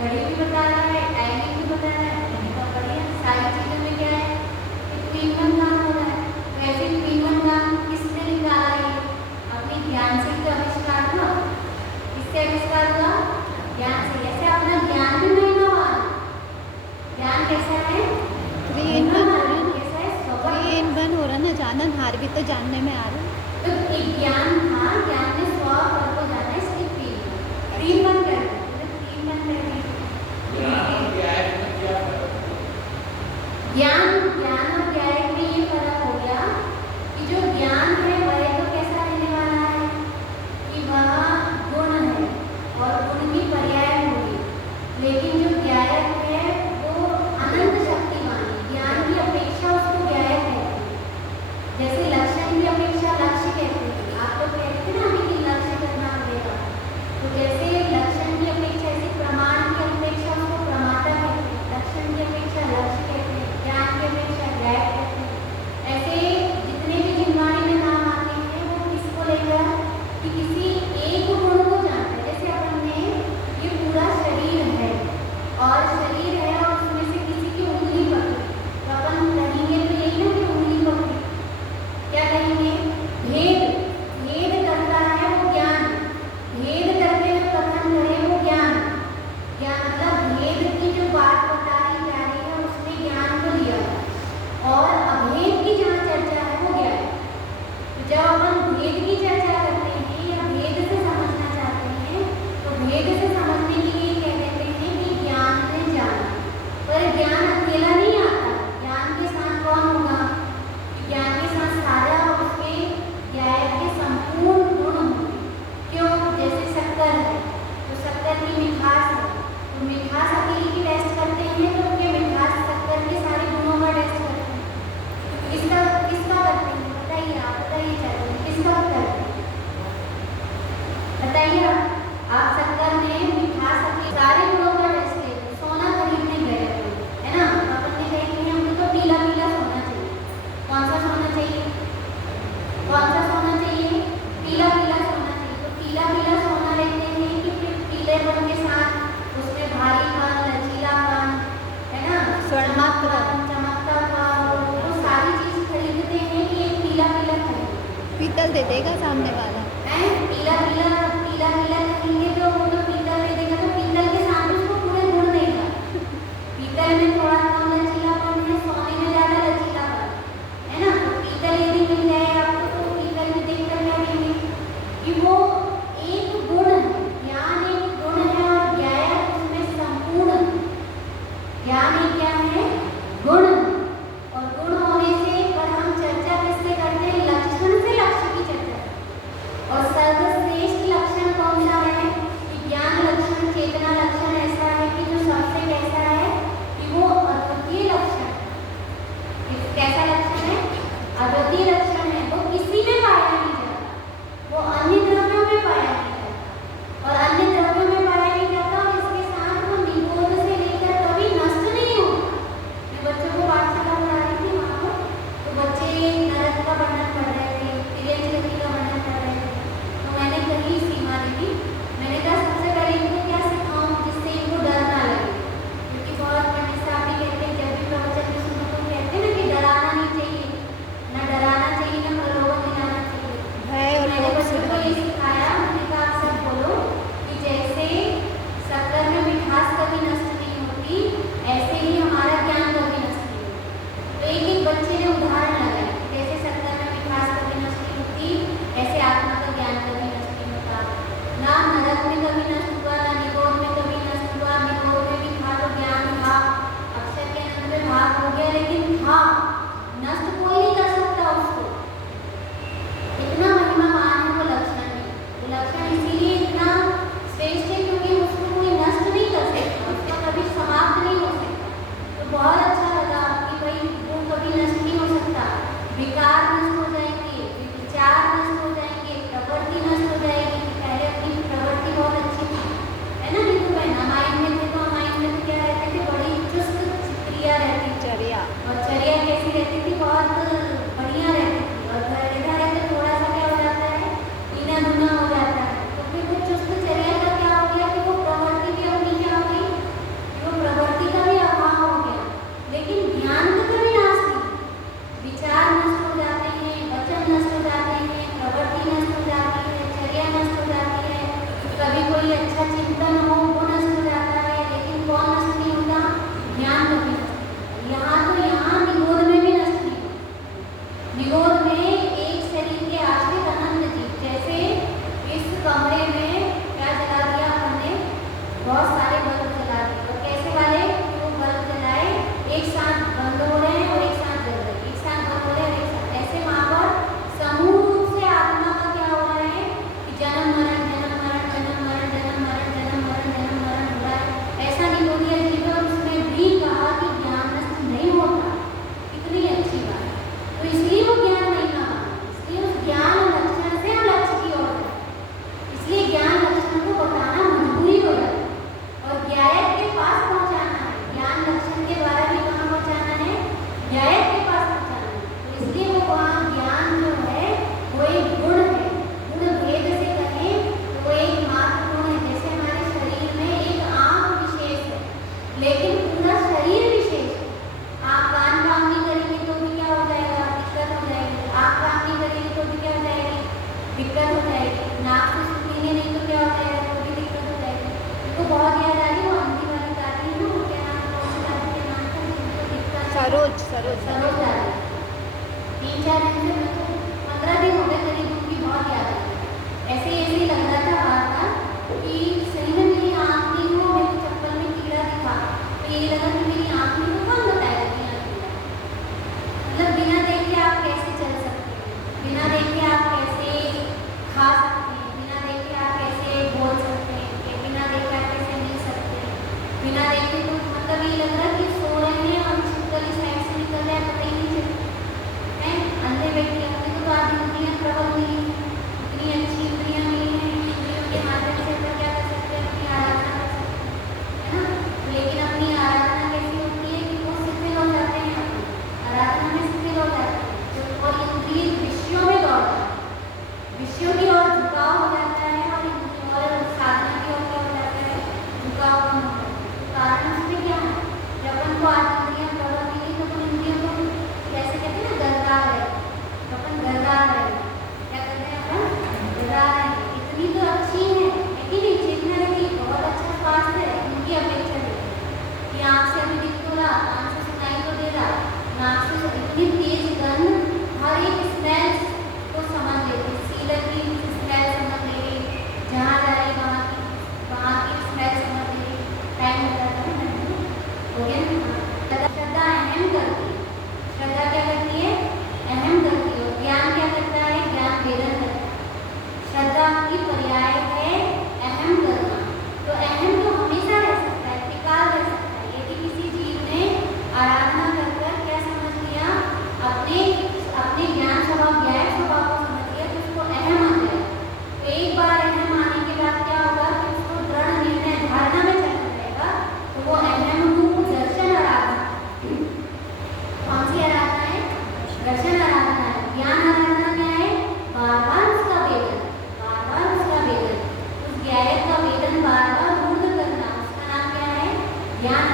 घड़ी भी बता रहा है, टाइमिंग भी बता रहा है। मैंने कहा बढ़िया, सारी चीज़ों में क्या है कि टू इन वन काम हो रहा है। वैसे टू इन वन काम किसने निकाला है? अपने ज्ञान से तो आविष्कार हुआ। किससे आविष्कार हुआ? ज्ञान से। ऐसे अपना ज्ञान भी महिमावान। ज्ञान कैसा है? थ्री इन वन हो रहा है ना, कैसा है? थ्री इन वन हो रहा है ना, जानन हार भी तो जानने में आ रहा है। तो एक ज्ञान था, ज्ञान ने स्व पद को जाना, इसकी थ्री इन वन कर दिया। थ्री इन वन कर ज्ञान ज्ञान और ज्ञान में ये फर्क हो गया कि जो ज्ञान है वह तो कैसा रहने वाला है कि वह गुण है और गुण की पर्याय होगी, लेकिन जो ज्ञायक है वो अनंत शक्तिमान है। ज्ञान की अपेक्षा उसको ज्ञायक है। जैसे लक्षण की अपेक्षा लक्ष्य कहते हैं, आप तो कहते थे ना अभी कि लक्ष्य करना पड़ेगा, तो जैसे लक्षण की अपेक्षा, ऐसे प्रमाण की अपेक्षा उसको प्रमाता कहते हैं, लक्षण की अपेक्षा लक्ष्य कहते हैं, ज्ञान की सरोज सरोज सरोज आ रही है। 3-4 दिन से मेरे को 15 दिन हो गए करीब उनकी बहुत याद आई। ऐसे ऐसे लग रहा था बार बार कि सही में मेरी आँख नहीं हो, मेरे को चप्पल में कीड़ा दिखा तो ये लगा कि मेरी आँख नहीं हो, कौन बताएगा कि यहाँ कीड़ा। मतलब बिना देखे आप कैसे चल सकते हैं, बिना देखे आप कैसे खा सकते हैं, बिना देखे आप कैसे बोल सकते हैं, बिना देखे आप कैसे मिल सकते हैं, बिना देखे तो मतलब ये लग रहा है कि सो रहे हैं और छिपकली साइड से निकल रहा है, पता ही नहीं चलता है। अंधे व्यक्ति अपने को तो आधी दुनिया प्रबल मिली है, इतनी अच्छी दुनिया मिली है, इंद्रियों के माध्यम से अपन क्या कर सकते हैं, अपनी आराधना कर सकते हैं, है ना। लेकिन अपनी आराधना कैसी होती है कि वो शिथिल हो जाते हैं, अपनी आराधना में शिथिल हो जाते हैं और इंद्रिय विषयों में दौड़ता है, विषयों की ओर झुकाव हो जाता है और साधना की ओर क्या हो जाता है, झुकाव कम होता है। कारण उसमें क्या है, जब अपन को आधी दुनिया प्रबल मिली तो अपन इंद्रियों को कैसे कहते हैं ना, गरगा रहे, तो अपन गरगा रहे, क्या करते हैं अपन गरगा रहे हैं। इतनी तो अच्छी है लेकिन चेतना की बहुत अच्छा स्वास्थ्य है, उनकी अपेक्षा है कि आँख से अभी दिख तो रहा, कान से सुनाई तो दे रहा, नाक से इतनी तेज गंध, हर एक स्मेल को समझ लेती, सीलर की स्मेल समझ ले रही, जहाँ जा रही वहाँ की स्मेल समझ ले रही। टाइम हो जाता है ना, हो गया ना। श्रद्धा अहम करती है, श्रद्धा क्या करती है, अहम करती है। और ज्ञान क्या करता है, ज्ञान वेदन करता है। श्रद्धा की पर्याय है अहम करना, तो अहम तो हमेशा रह सकता है, टिकाऊ रह सकता है। यदि किसी जीव ने आराधना कर क्या समझ लिया, अपने अपने ज्ञान स्वभाव ज्ञान स्वभाव को समझ लिया तो उसको अहम आ गया। तो एक बार अहम आने के बाद क्या होगा कि उसको दृढ़ निर्णय धारणा में चलना रहेगा, तो वो अहम रूप दर्शन आराधना, कौन सी आराधना है, दर्शन आराधना है। ज्ञान आराधना क्या है, बार बार उसका वेदन, बार बार उसका वेदन, उस ज्ञान का वेदन बार बार मूर्त करना, उसका नाम क्या है, ज्ञान